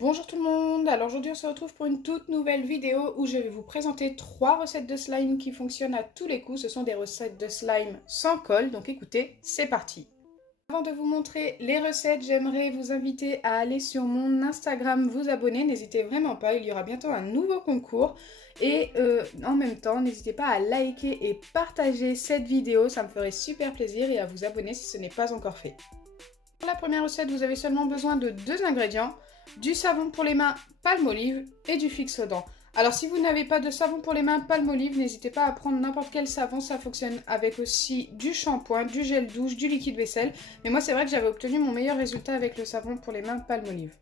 Bonjour tout le monde, alors aujourd'hui on se retrouve pour une toute nouvelle vidéo où je vais vous présenter 3 recettes de slime qui fonctionnent à tous les coups. Ce sont des recettes de slime sans colle, donc écoutez, c'est parti. Avant de vous montrer les recettes, j'aimerais vous inviter à aller sur mon Instagram, vous abonner, n'hésitez vraiment pas, il y aura bientôt un nouveau concours. Et en même temps, n'hésitez pas à liker et partager cette vidéo, ça me ferait super plaisir, et à vous abonner si ce n'est pas encore fait. Pour la première recette, vous avez seulement besoin de 2 ingrédients. Du savon pour les mains Palmolive et du Fixodent. Alors si vous n'avez pas de savon pour les mains Palmolive, n'hésitez pas à prendre n'importe quel savon, ça fonctionne avec aussi du shampoing, du gel douche, du liquide vaisselle. Mais moi c'est vrai que j'avais obtenu mon meilleur résultat avec le savon pour les mains Palmolive.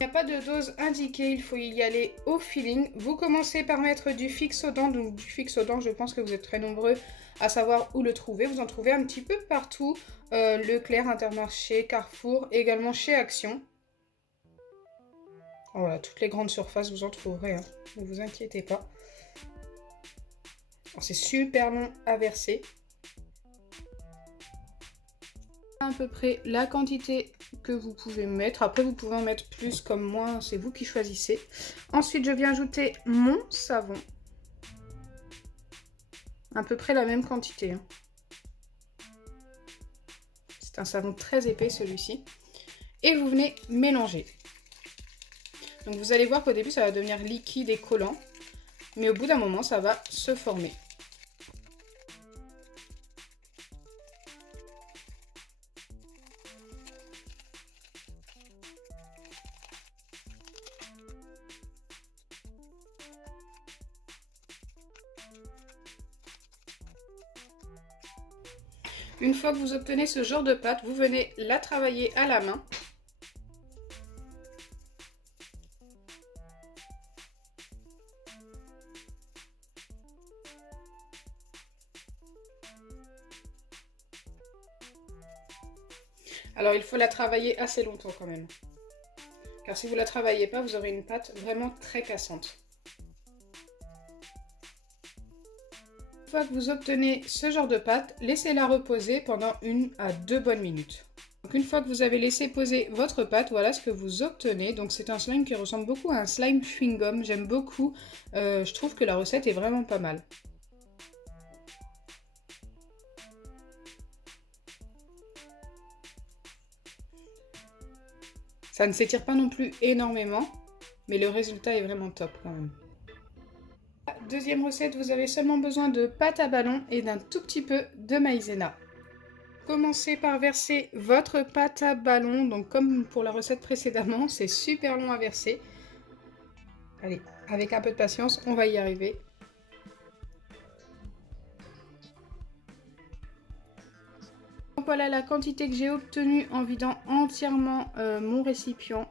Il n'y a pas de dose indiquée, il faut y aller au feeling. Vous commencez par mettre du Fixodent, donc du Fixodent je pense que vous êtes très nombreux à savoir où le trouver. Vous en trouvez un petit peu partout, Leclerc, Intermarché, Carrefour, également chez Action. Voilà, toutes les grandes surfaces, vous en trouverez, hein. Ne vous inquiétez pas. C'est super long à verser. À peu près la quantité que vous pouvez mettre. Après, vous pouvez en mettre plus comme moi, c'est vous qui choisissez. Ensuite, je viens ajouter mon savon. À peu près la même quantité, hein. C'est un savon très épais, celui-ci. Et vous venez mélanger. Donc vous allez voir qu'au début ça va devenir liquide et collant, mais au bout d'un moment ça va se former. Une fois que vous obtenez ce genre de pâte, vous venez la travailler à la main. Alors il faut la travailler assez longtemps quand même, car si vous ne la travaillez pas, vous aurez une pâte vraiment très cassante. Une fois que vous obtenez ce genre de pâte, laissez-la reposer pendant 1 à 2 bonnes minutes. Donc une fois que vous avez laissé poser votre pâte, voilà ce que vous obtenez. Donc c'est un slime qui ressemble beaucoup à un slime chewing-gum, j'aime beaucoup, je trouve que la recette est vraiment pas mal. Ça ne s'étire pas non plus énormément, mais le résultat est vraiment top quand même. Deuxième recette, vous avez seulement besoin de pâte à ballon et d'un tout petit peu de maïzena. Commencez par verser votre pâte à ballon, donc comme pour la recette précédemment, c'est super long à verser. Allez, avec un peu de patience, on va y arriver. Donc voilà la quantité que j'ai obtenue en vidant entièrement mon récipient.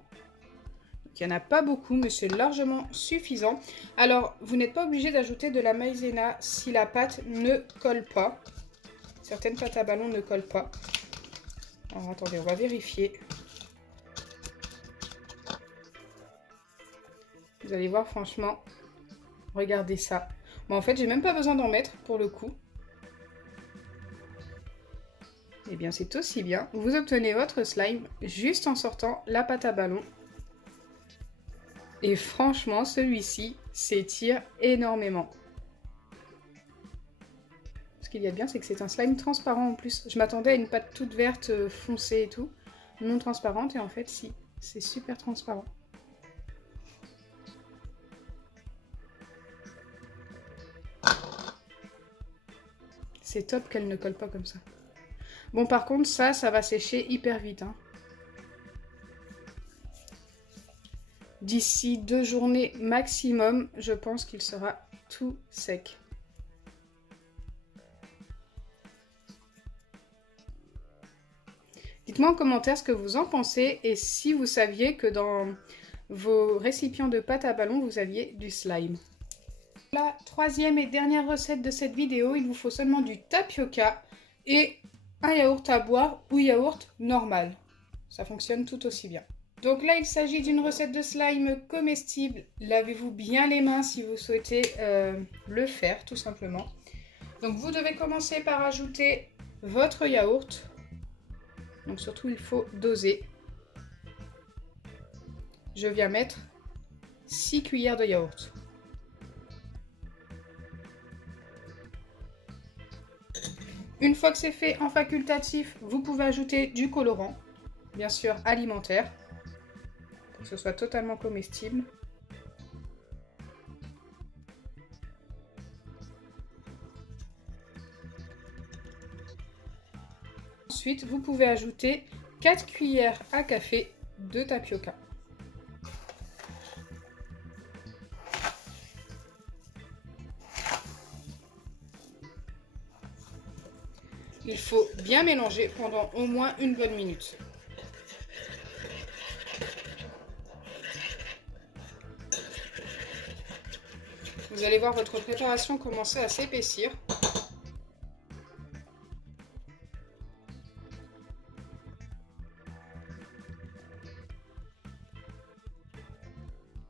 Il n'y en a pas beaucoup, mais c'est largement suffisant. Alors, vous n'êtes pas obligé d'ajouter de la maïzena si la pâte ne colle pas. Certaines pâtes à ballon ne collent pas. Alors, attendez, on va vérifier. Vous allez voir, franchement, regardez ça. Bon, en fait, j'ai même pas besoin d'en mettre, pour le coup. Eh bien, c'est aussi bien. Vous obtenez votre slime juste en sortant la pâte à ballon. Et franchement, celui-ci s'étire énormément. Ce qu'il y a de bien, c'est que c'est un slime transparent en plus. Je m'attendais à une pâte toute verte, foncée et tout, non transparente, et en fait, si, c'est super transparent. C'est top qu'elle ne colle pas comme ça. Bon, par contre, ça va sécher hyper vite, hein. D'ici 2 journées maximum, je pense qu'il sera tout sec. Dites-moi en commentaire ce que vous en pensez et si vous saviez que dans vos récipients de pâte à ballon, vous aviez du slime. La troisième et dernière recette de cette vidéo, il vous faut seulement du tapioca et un yaourt à boire ou yaourt normal. Ça fonctionne tout aussi bien. Donc là, il s'agit d'une recette de slime comestible. Lavez-vous bien les mains si vous souhaitez le faire, tout simplement. Donc vous devez commencer par ajouter votre yaourt. Donc surtout, il faut doser. je viens mettre 6 cuillères de yaourt. Une fois que c'est fait en facultatif, vous pouvez ajouter du colorant, bien sûr alimentaire, pour que ce soit totalement comestible. Ensuite, vous pouvez ajouter 4 cuillères à café de tapioca. Il faut bien mélanger pendant au moins une bonne minute. Vous allez voir votre préparation commencer à s'épaissir.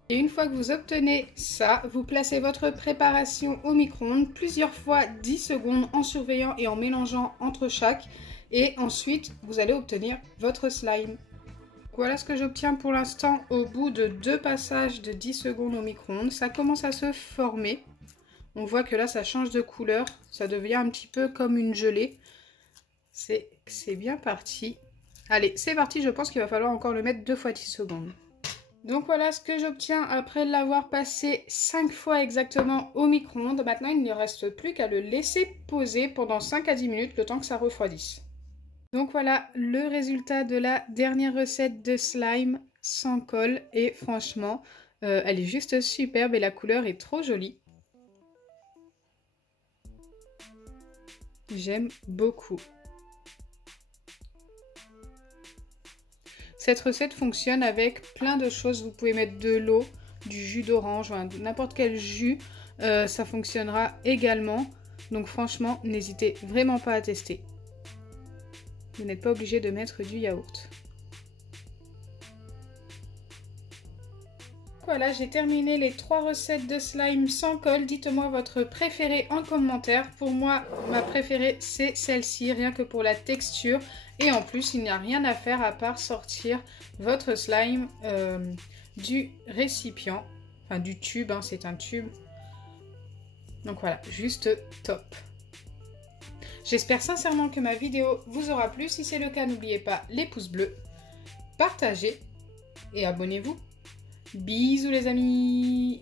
Et une fois que vous obtenez ça, vous placez votre préparation au micro-ondes plusieurs fois 10 secondes en surveillant et en mélangeant entre chaque. Et ensuite, vous allez obtenir votre slime. Voilà ce que j'obtiens pour l'instant au bout de 2 passages de 10 secondes au micro-ondes. Ça commence à se former. On voit que là, ça change de couleur. Ça devient un petit peu comme une gelée. C'est bien parti. Allez, c'est parti. Je pense qu'il va falloir encore le mettre 2 fois 10 secondes. Donc voilà ce que j'obtiens après l'avoir passé 5 fois exactement au micro-ondes. Maintenant, il ne reste plus qu'à le laisser poser pendant 5 à 10 minutes, le temps que ça refroidisse. Donc voilà le résultat de la dernière recette de slime sans colle. Et franchement, elle est juste superbe et la couleur est trop jolie. J'aime beaucoup. Cette recette fonctionne avec plein de choses. Vous pouvez mettre de l'eau, du jus d'orange, n'importe quel jus. Ça fonctionnera également. Donc franchement, n'hésitez vraiment pas à tester. Vous n'êtes pas obligé de mettre du yaourt. Voilà, j'ai terminé les 3 recettes de slime sans colle. Dites-moi votre préférée en commentaire. Pour moi, ma préférée, c'est celle-ci, rien que pour la texture. Et en plus, il n'y a rien à faire à part sortir votre slime du récipient. Enfin, du tube, hein, c'est un tube. Donc voilà, juste top. J'espère sincèrement que ma vidéo vous aura plu. Si c'est le cas, n'oubliez pas les pouces bleus, partagez et abonnez-vous. Bisous les amis!